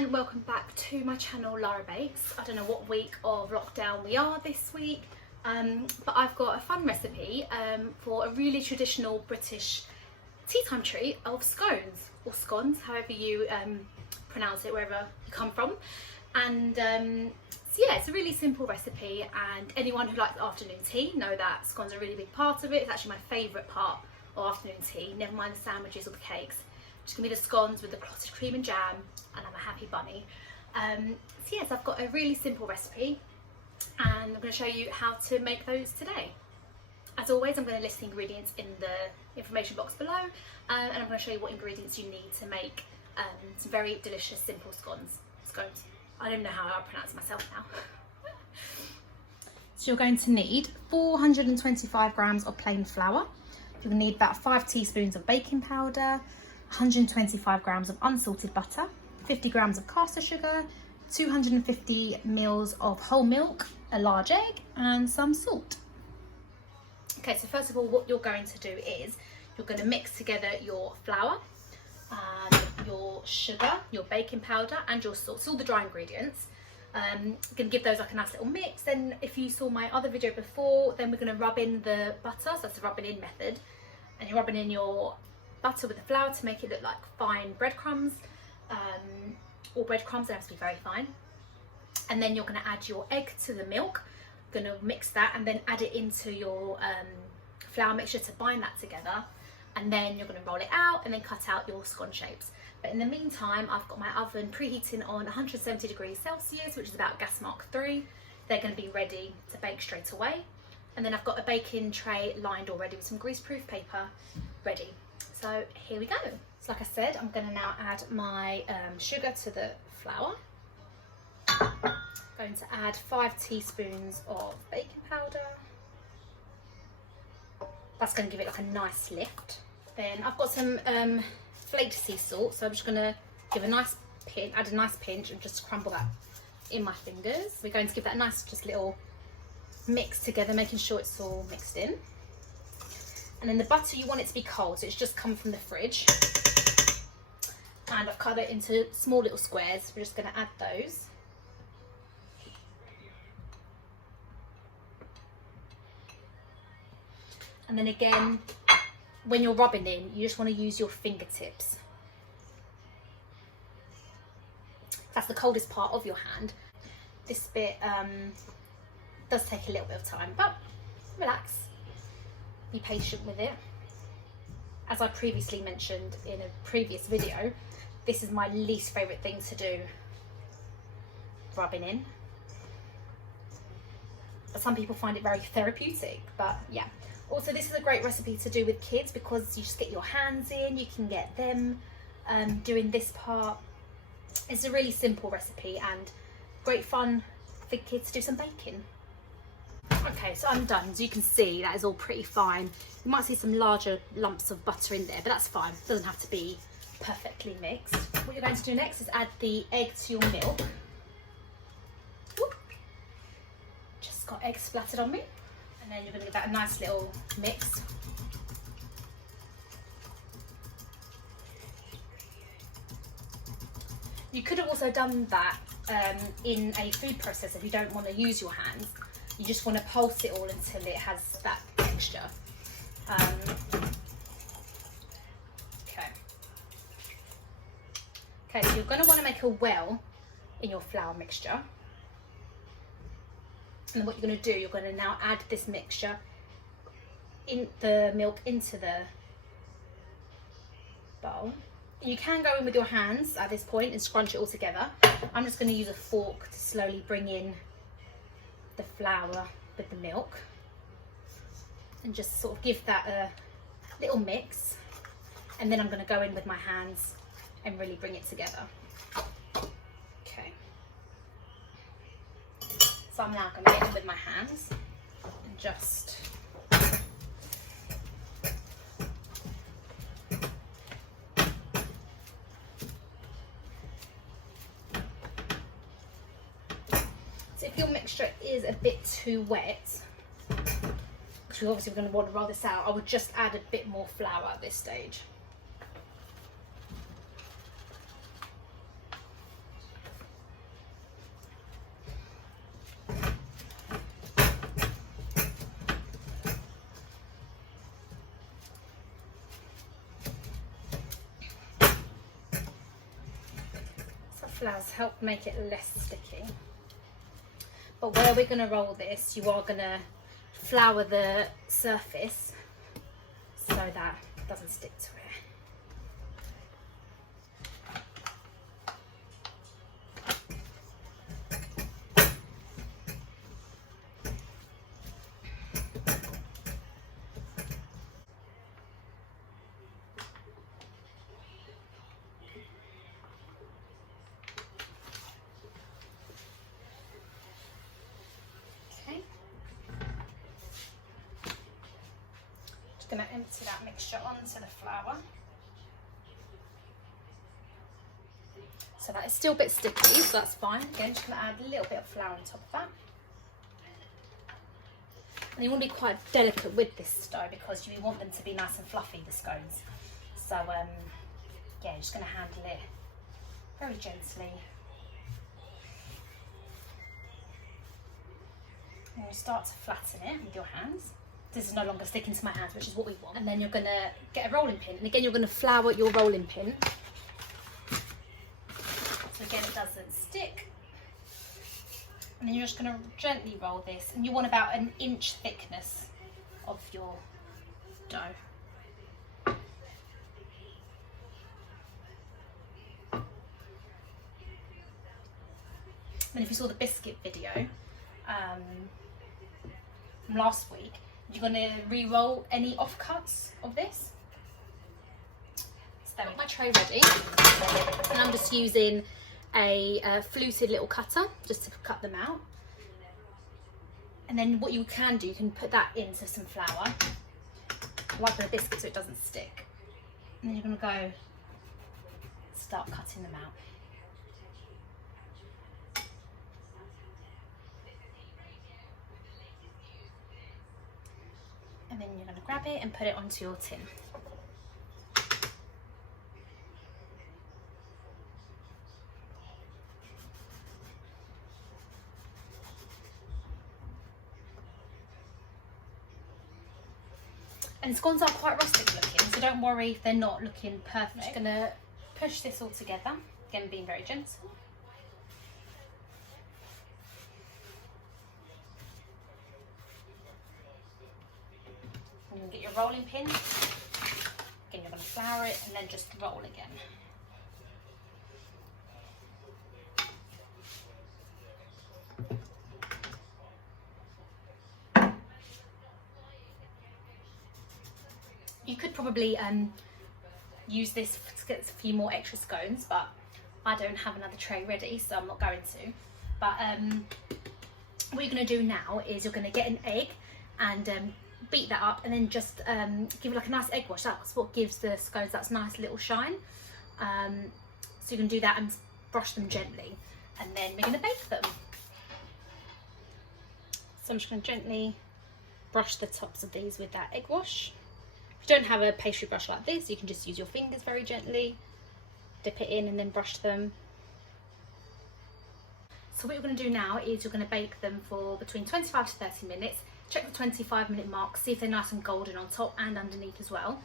and welcome back to my channel, Lara Bakes. I don't know what week of lockdown we are this week, but I've got a fun recipe for a really traditional British tea time treat of scones, or scones, however you pronounce it, wherever you come from. And so yeah, it's a really simple recipe, and anyone who likes afternoon tea know that scones are a really big part of it. It's actually my favourite part of afternoon tea, never mind the sandwiches or the cakes. Just gonna be the scones with the clotted cream and jam, and I'm a happy bunny. So yes, I've got a really simple recipe, and I'm going to show you how to make those today. As always, I'm going to list the ingredients in the information box below, and I'm going to show you what ingredients you need to make some very delicious simple scones. I don't know how I pronounce it myself now. So you're going to need 425 grams of plain flour. You'll need about 5 teaspoons of baking powder, 125 grams of unsalted butter, 50 grams of caster sugar, 250 mils of whole milk, a large egg, and some salt. Okay, so first of all, what you're going to do is you're going to mix together your flour, your sugar, your baking powder, and your salt. So all the dry ingredients. You're going to give those like a nice little mix. Then if you saw my other video before, then we're going to rub in the butter. So that's the rubbing in method. And you're rubbing in your butter with the flour to make it look like fine breadcrumbs, or breadcrumbs, they have to be very fine. And then you're going to add your egg to the milk, going to mix that and then add it into your flour mixture to bind that together, and then you're going to roll it out and then cut out your scone shapes. But in the meantime, I've got my oven preheating on 170 degrees Celsius, which is about gas mark 3. They're going to be ready to bake straight away. And then I've got a baking tray lined already with some greaseproof paper ready. So here we go. So like I said, I'm going to now add my sugar to the flour. Going to add 5 teaspoons of baking powder. That's going to give it like a nice lift. Then I've got some flaked sea salt, so I'm just going to give a nice pinch, add a nice pinch, and just crumble that in my fingers. We're going to give that a nice just little mix together, making sure it's all mixed in. And then the butter, you want it to be cold, so it's just come from the fridge. And I've cut it into small little squares. We're just going to add those. And then again, when you're rubbing in, you just want to use your fingertips. That's the coldest part of your hand. This bit does take a little bit of time, but relax. Be patient with it. As I previously mentioned in a previous video, this is my least favourite thing to do, rubbing in. But some people find it very therapeutic, but yeah. Also, this is a great recipe to do with kids because you just get your hands in, you can get them doing this part. It's a really simple recipe and great fun for kids to do some baking. Okay, so I'm done. As you can see, that is all pretty fine. You might see some larger lumps of butter in there, but that's fine. It doesn't have to be perfectly mixed. What you're going to do next is add the egg to your milk. Whoop. Just got egg splattered on me. And then you're going to give that a nice little mix. You could have also done that in a food processor if you don't want to use your hands. You just want to pulse it all until it has that texture. Okay, so you're going to want to make a well in your flour mixture. And what you're going to do, you're going to now add this mixture in the milk into the bowl. You can go in with your hands at this point and scrunch it all together. I'm just going to use a fork to slowly bring in the flour with the milk and just sort of give that a little mix, and then I'm going to go in with my hands and really bring it together. Okay, so I'm now going to get in with my hands and just if your mixture is a bit too wet, because obviously we're going to want to roll this out, I would just add a bit more flour at this stage. flour's helped make it less sticky. But where we're going to roll this, you are going to flour the surface so that it doesn't stick to it. Going to empty that mixture onto the flour. So that is still a bit sticky, so that's fine. Again, just going to add a little bit of flour on top of that. And you want to be quite delicate with this dough because you want them to be nice and fluffy, the scones. So yeah, just going to handle it very gently. And you start to flatten it with your hands. This is no longer sticking to my hands, which is what we want. And then you're going to get a rolling pin. And again, you're going to flour your rolling pin. So again, it doesn't stick. And then you're just going to gently roll this. And you want about an inch thickness of your dough. And if you saw the biscuit video from last week, you're going to re-roll any offcuts of this. So I've got my tray ready, and I'm just using a fluted little cutter just to cut them out. And then what you can do, you can put that into some flour, wipe the biscuit so it doesn't stick. And then you're going to go start cutting them out. And then you're going to grab it and put it onto your tin. And scones are quite rustic looking, so don't worry if they're not looking perfect. I'm just going to push this all together, again being very gentle. And you'll get your rolling pin. Again, you're going to flour it and then just roll again. You could probably use this to get a few more extra scones, but I don't have another tray ready, so I'm not going to. But what you're going to do now is you're going to get an egg and beat that up, and then just give it like a nice egg wash. That's what gives the scones that nice little shine. So you can do that and brush them gently, and then we're going to bake them. So I'm just going to gently brush the tops of these with that egg wash. If you don't have a pastry brush like this, you can just use your fingers very gently, dip it in and then brush them. So what you're going to do now is you're going to bake them for between 25 to 30 minutes. Check the 25-minute mark, see if they're nice and golden on top and underneath as well.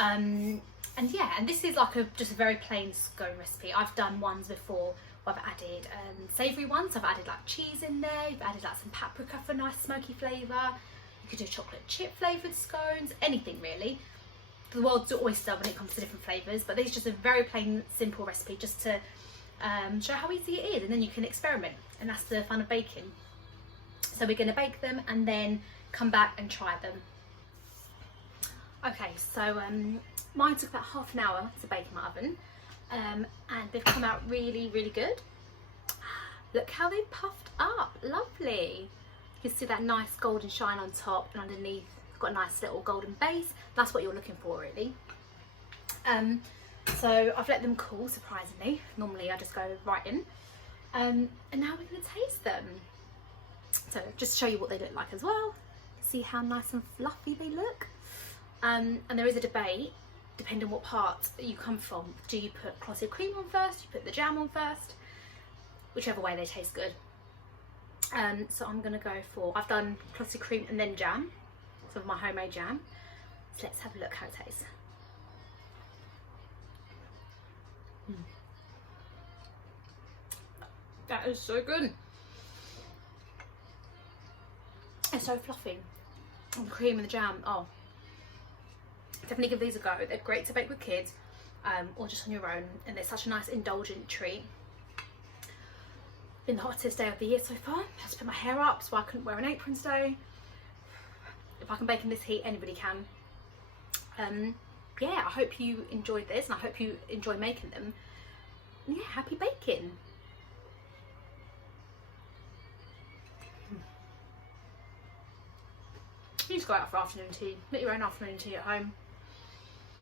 And yeah, and this is like just a very plain scone recipe. I've done ones before where I've added savoury ones. I've added like cheese in there, you've added like some paprika for a nice smoky flavour. You could do chocolate chip flavoured scones, anything really. The world's oyster when it comes to different flavours, but this is just a very plain, simple recipe just to show how easy it is, and then you can experiment, and that's the fun of baking. So we're going to bake them and then come back and try them. Okay, so mine took about half an hour to bake in my oven, and they've come out really, really good. Look how they puffed up, lovely. You can see that nice golden shine on top, and underneath it's got a nice little golden base. That's what you're looking for really. So I've let them cool, surprisingly. Normally I just go right in. And now we're going to taste them. So just to show you what they look like as well. See how nice and fluffy they look. And there is a debate, depending on what part you come from. Do you put clotted cream on first? Do you put the jam on first? Whichever way, they taste good. So I'm going to go for, I've done clotted cream and then jam. So my homemade jam. So let's have a look how it tastes. That is so good. It's so fluffy. And the cream and the jam, oh. Definitely give these a go. They're great to bake with kids or just on your own, and they're such a nice indulgent treat. Been the hottest day of the year so far. I had to put my hair up so I couldn't wear an apron today. If I can bake in this heat, anybody can. Yeah, I hope you enjoyed this, and I hope you enjoy making them. And yeah, happy baking. You just go out for afternoon tea. Make your own afternoon tea at home.